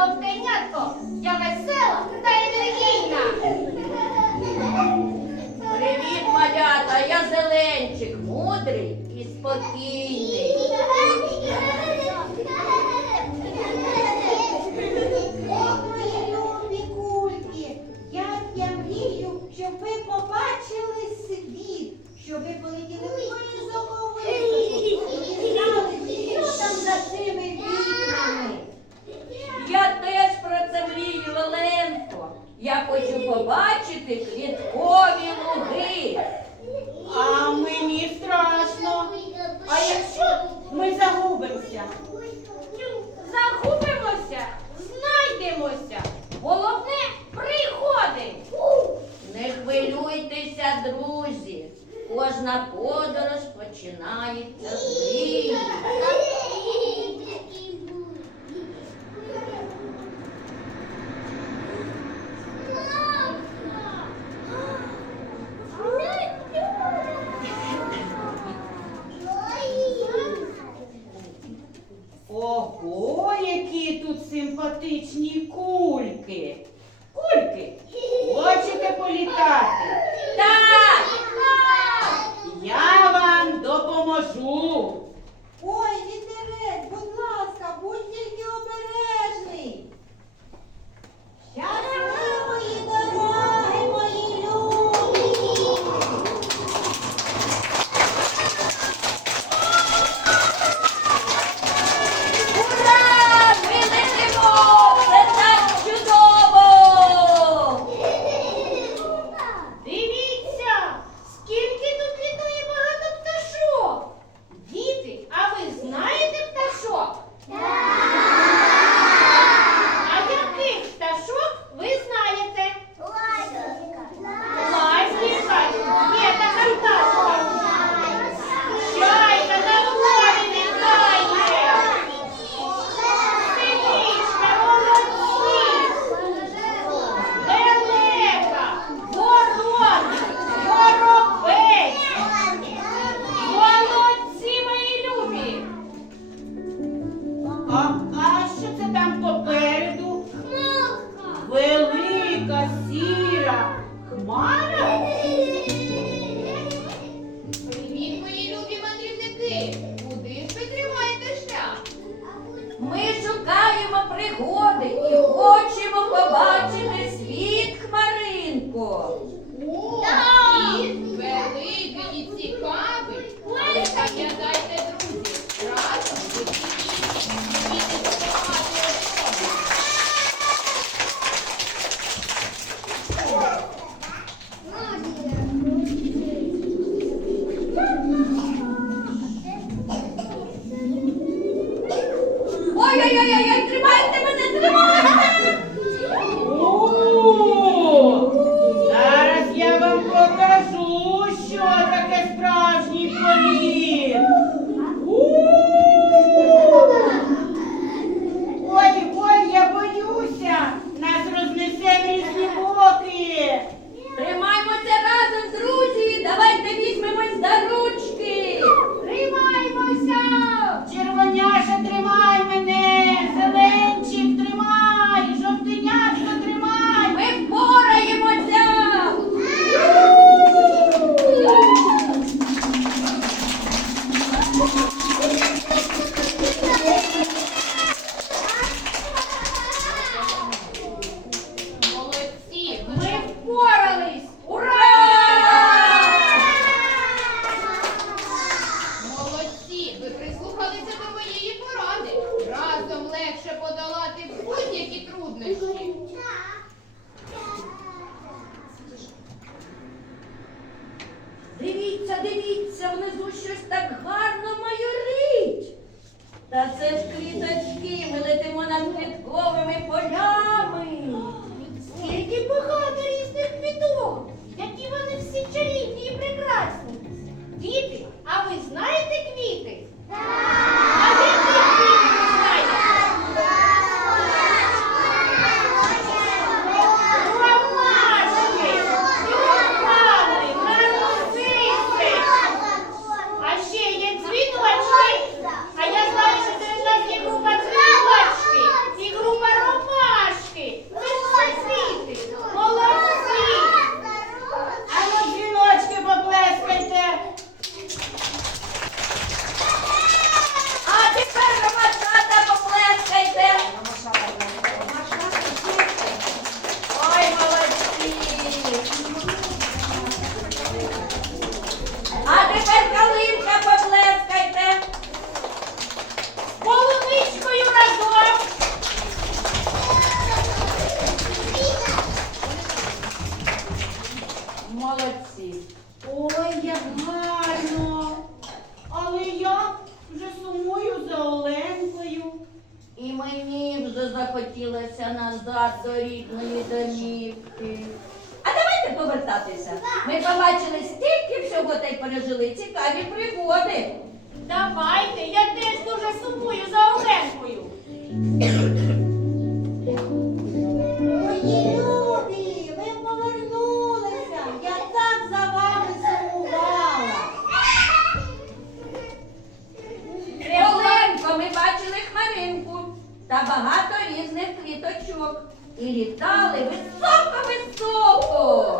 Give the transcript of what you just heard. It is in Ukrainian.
жовтенятко, я весела та втомимося, загубимося, знайдемося. Головне приходить. Не хвилюйтеся, друзі. Кожна подорож починається з мрії. Ого, які тут симпатичні кульки. Кульки, хочете політати? Так! Я вам допоможу. А, а що це там попереду? Хмарка. Велика сіра хмара. Привіт, мої любі мандрівники. Куди ж ви тримаєте шлях? Ми шукаємо пригоди і хочемо побачити світ хмаринку. ay, ay, ay. захотілося назад до рідної домівки. А давайте повертатися. Ми побачили стільки всього та й пережили цікаві пригоди. Давайте, я теж дуже сумую за Оленкою. пташечок і літали високо-високо.